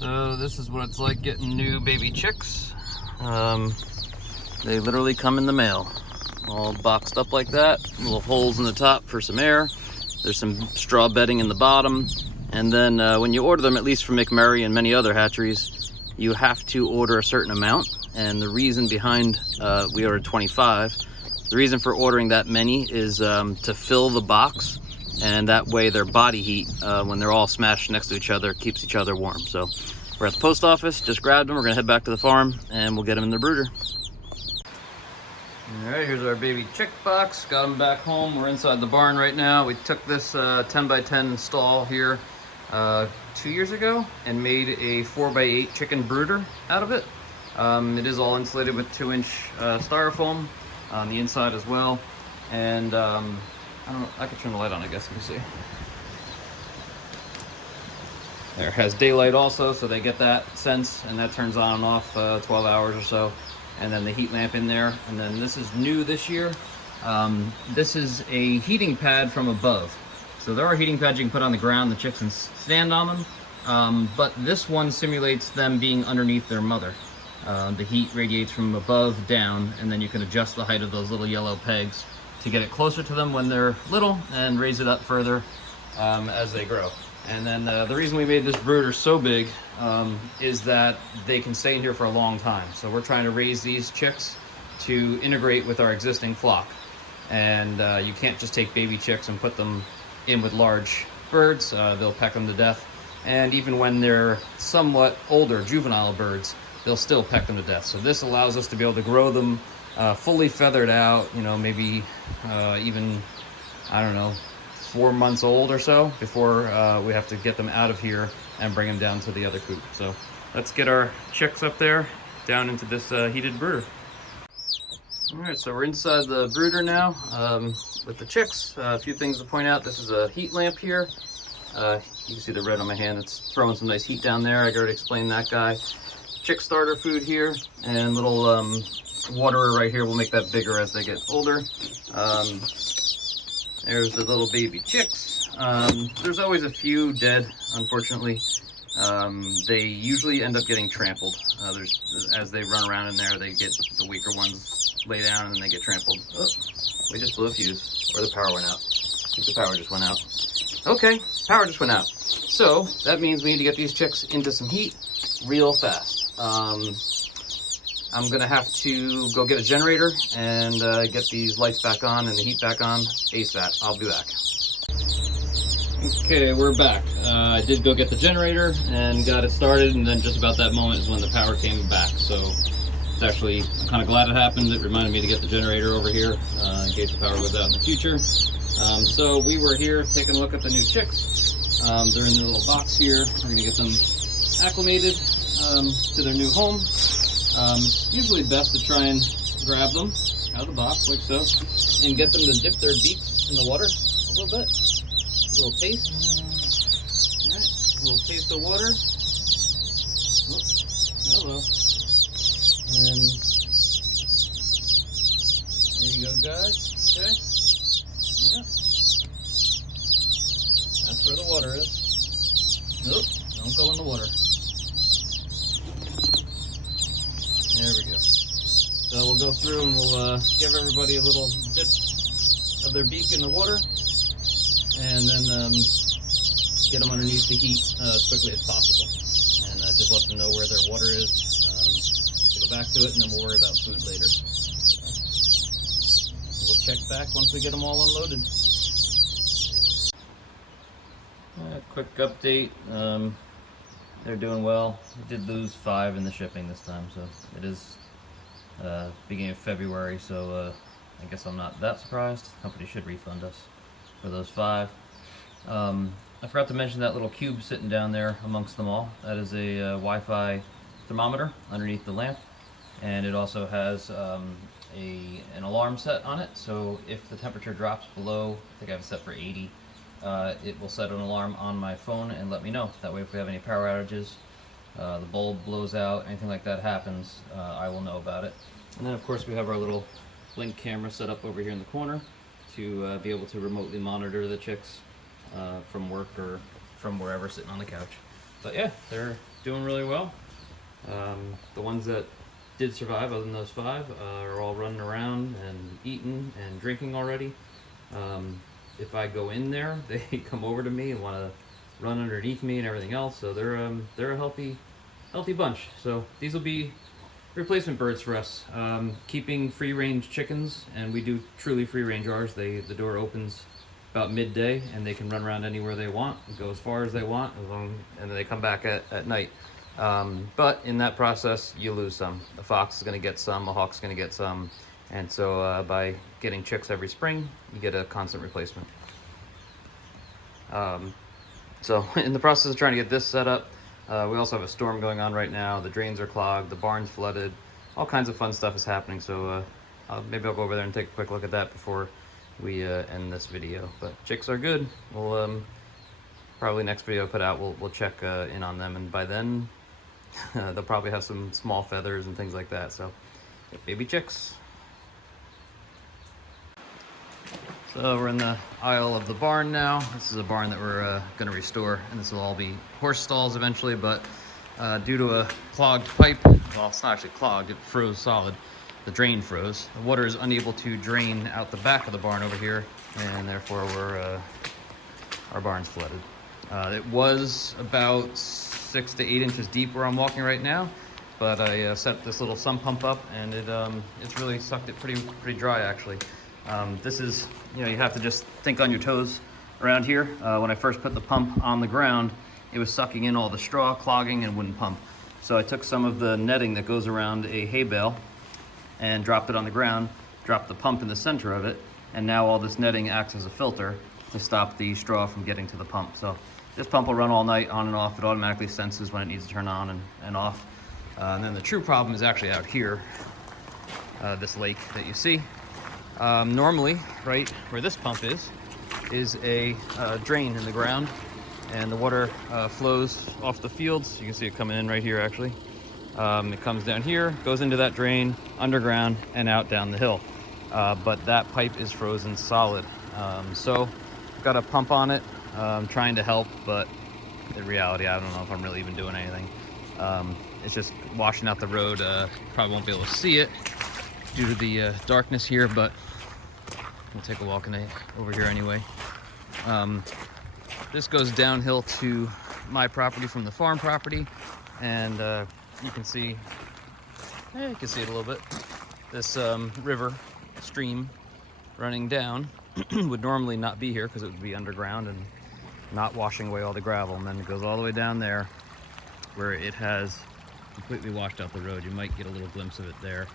So this is what it's like getting new baby chicks. They literally come in the mail, all boxed up like that, little holes in the top for some air. There's some straw bedding in the bottom. And then when you order them, at least from McMurray and many other hatcheries, you have to order a certain amount. And the reason behind, we ordered 25. The reason for ordering that many is to fill the box, and that way their body heat, when they're all smashed next to each other, keeps each other warm. So we're at the post office, just grabbed them. We're gonna head back to the farm and we'll get them in the brooder. All right, here's our baby chick box. Got them back home. We're inside the barn right now. We took this 10 by 10 stall here 2 years ago and made a 4 by 8 chicken brooder out of it. It is all insulated with 2-inch styrofoam on the inside as well. And I don't know, I could turn the light on, I guess, you can see. There, it has daylight also, so they get that sense, and that turns on and off 12 hours or so. And then the heat lamp in there. And then this is new this year. This is a heating pad from above. So there are heating pads you can put on the ground, the chicks can stand on them. But this one simulates them being underneath their mother. The heat radiates from above down, and then you can adjust the height of those little yellow pegs to get it closer to them when they're little and raise it up further as they grow. And then the reason we made this brooder so big is that they can stay in here for a long time. So we're trying to raise these chicks to integrate with our existing flock. And you can't just take baby chicks and put them in with large birds. They'll peck them to death. And even when they're somewhat older, juvenile birds, they'll still peck them to death. So this allows us to be able to grow them fully feathered out, you know, maybe even, I don't know, 4 months old or so before we have to get them out of here and bring them down to the other coop. So let's get our chicks up there down into this heated brooder. All right, so we're inside the brooder now with the chicks. A few things to point out. This is a heat lamp here. You can see the red on my hand. It's throwing some nice heat down there. I already explained that guy. Chick starter food here, and little waterer right here. We'll make that bigger as they get older. There's the little baby chicks. There's always a few dead, unfortunately. They usually end up getting trampled. As they run around in there, they get the weaker ones lay down and then they get trampled. Oh, we just blew a fuse, or the power went out. I think the power just went out. Okay, power just went out. So that means we need to get these chicks into some heat real fast. I'm gonna have to go get a generator and get these lights back on and the heat back on ASAP. I'll be back. Okay, we're back. I did go get the generator and got it started, and then just about that moment is when the power came back. So it's actually, I'm kind of glad it happened. It reminded me to get the generator over here in case the power goes out in the future. So we were here taking a look at the new chicks. They're in the little box here. We're gonna get them acclimated to their new home. Usually best to try and grab them out of the box like so and get them to dip their beaks in the water a little bit. A little taste. Alright, a little taste of water. Oh, hello. And there you go, guys. Okay. Yep. That's where the water is. Nope, don't go in the water. There we go. So we'll go through and we'll give everybody a little dip of their beak in the water, and then get them underneath the heat as quickly as possible. And just let them know where their water is. We'll go back to it, and then we'll worry about food later. So we'll check back once we get them all unloaded. Quick update. They're doing well. We did lose 5 in the shipping this time, so it is beginning of February, so I guess I'm not that surprised. The company should refund us for those 5. I forgot to mention that little cube sitting down there amongst them all. That is a Wi-Fi thermometer underneath the lamp, and it also has an alarm set on it, so if the temperature drops below, I think I have it set for 80, it will set an alarm on my phone and let me know. That way if we have any power outages, the bulb blows out, anything like that happens, I will know about it. And then of course we have our little Blink camera set up over here in the corner to be able to remotely monitor the chicks from work or from wherever, sitting on the couch. But yeah, they're doing really well. The ones that did survive, other than those 5, are all running around and eating and drinking already. If I go in there, they come over to me and want to run underneath me and everything else. So they're a healthy bunch. So these will be replacement birds for us. Keeping free range chickens, and we do truly free range ours. The door opens about midday, and they can run around anywhere they want, and go as far as they want, and then they come back at night. But in that process, you lose some. A fox is going to get some, a hawk's going to get some, and so by getting chicks every spring, you get a constant replacement. So in the process of trying to get this set up, we also have a storm going on right now. The drains are clogged, the barn's flooded, all kinds of fun stuff is happening. So maybe I'll go over there and take a quick look at that before we end this video. But chicks are good. We'll probably next video I put out, we'll check in on them, and by then they'll probably have some small feathers and things like that. So baby chicks. So we're in the aisle of the barn now. This is a barn that we're going to restore, and this will all be horse stalls eventually, but due to a clogged pipe, well, it's not actually clogged, it froze solid. The drain froze. The water is unable to drain out the back of the barn over here, and therefore our barn's flooded. It was about 6 to 8 inches deep where I'm walking right now, but I set this little sump pump up, and it's really sucked it pretty dry actually. This is, you have to just think on your toes around here. When I first put the pump on the ground, it was sucking in all the straw, clogging, and wouldn't pump. So I took some of the netting that goes around a hay bale and dropped it on the ground, dropped the pump in the center of it, and now all this netting acts as a filter to stop the straw from getting to the pump. So this pump will run all night, on and off. It automatically senses when it needs to turn on and off. And then the true problem is actually out here, this lake that you see. Normally, right where this pump is a drain in the ground, and the water flows off the fields. You can see it coming in right here actually. It comes down here, goes into that drain, underground, and out down the hill. But that pipe is frozen solid. So I've got a pump on it, trying to help, but in reality, I don't know if I'm really even doing anything. It's just washing out the road. Probably won't be able to see it due to the darkness here, but we'll take a walk over here anyway. This goes downhill to my property from the farm property, and you can see it a little bit. This river stream running down would normally not be here because it would be underground and not washing away all the gravel, and then it goes all the way down there where it has completely washed out the road. You might get a little glimpse of it there.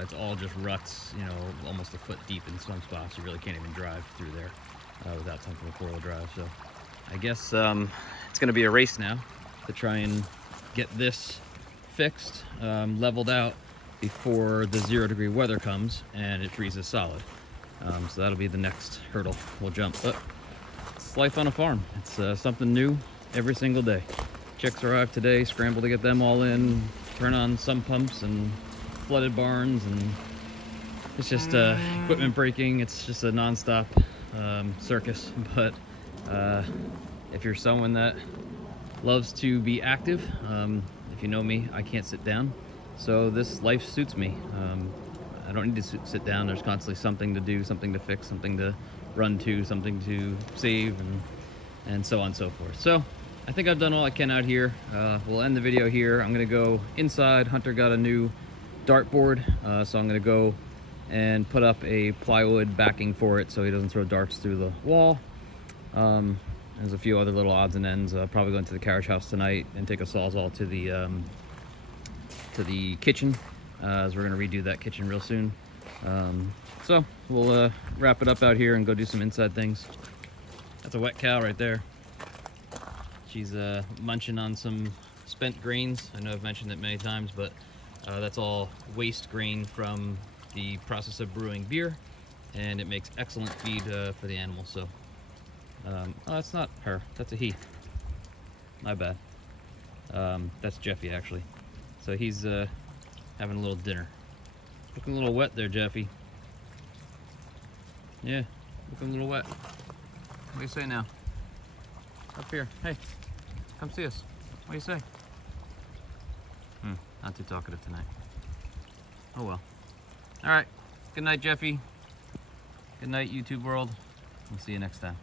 It's all just ruts, almost a foot deep in some spots. You really can't even drive through there without something with four-wheel drive. So I guess it's going to be a race now to try and get this fixed, leveled out before the 0-degree weather comes and it freezes solid. So that'll be the next hurdle we'll jump. But it's life on a farm. It's something new every single day. Chicks arrived today, scramble to get them all in, turn on some pumps and flooded barns, and it's just equipment breaking. It's just a non-stop circus. But if you're someone that loves to be active, if you know me, I can't sit down, so this life suits me. I don't need to sit down. There's constantly something to do, something to fix, something to run to, something to save, and so on and so forth. So I think I've done all I can out here. We'll end the video here. I'm gonna go inside. Hunter got a new dartboard, so I'm gonna go and put up a plywood backing for it so he doesn't throw darts through the wall. There's a few other little odds and ends. Probably going to the carriage house tonight and take a sawzall to the kitchen, as we're gonna redo that kitchen real soon. So we'll wrap it up out here and go do some inside things. That's a wet cow right there. She's munching on some spent grains. I know I've mentioned it many times, but that's all waste grain from the process of brewing beer, and it makes excellent feed for the animals. So, oh, that's not her. That's a he. My bad. That's Jeffy, actually. So he's having a little dinner. Looking a little wet there, Jeffy. Yeah, looking a little wet. What do you say now? Up here. Hey, come see us. What do you say? Not too talkative tonight. Oh well. All right. Good night, Jeffy. Good night, YouTube world. We'll see you next time.